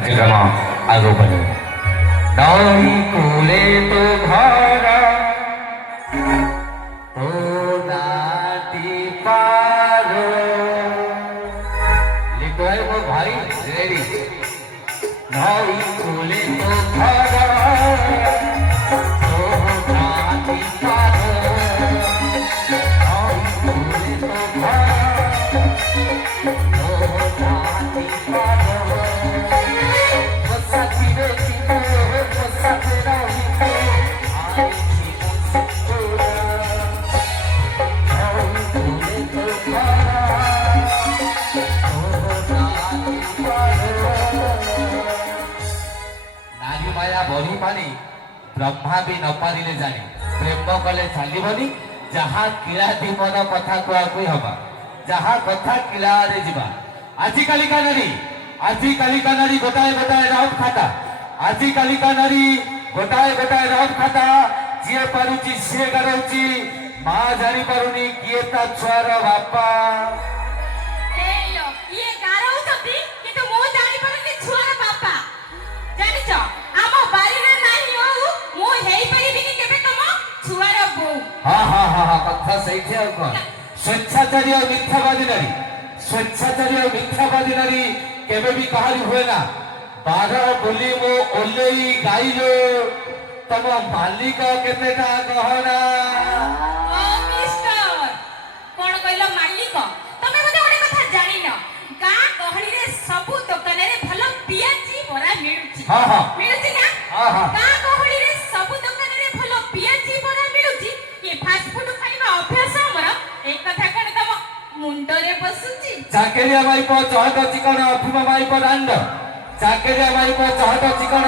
आगो बढ़ो नई कूले तो घर तो नाटी पारो लिखो है वो भाई रेडी नई कूले तो घर तो नाटी पारो नई कूले तो घर तो नाटी पारो नारी माया बड़ी पानी ब्रह्मा भी न पारे जाने प्रेम कले चलबनी जहाँ किलाटी मन कथा कहु हवा जहाँ कथा किला जा आजिकाली का नारी गोटाए गोटाए राउत खाता आजिकाली का नारी गोटाए गोटाए राउत खाता जी पारुची सी गारौची माँ जानी पारुनी किए ता छुआर बापा हाँ हाँ हाँ हाँ कथा सही थे और कौन स्वेच्छाचारी और मिथ्यावादी नारी स्वेच्छाचारी और मिथ्यावादी नारी केबे भी कहानी हुए ना बारह बोली मो ओलेई गाइलो तम मालिक केतेटा कहना ओ मिस्टर कोन कहलो मालिक तमे मते ओडे कथा जानि न गा गहली रे सब दुकान रे भलो पियाजी बरा मिलुची हां हां मिलुची ना हां हां गा गहली रे सब दुकान रे भलो पियाजी बरा मिलुची ये फास्ट फूड खाइबा अभ्यास हमर एक कथा कोन तम मुंड रे बसुची चाकेरिया माई को चहट चिकन अफिम माई को दांड चाकेरिया माई को चहट चिकन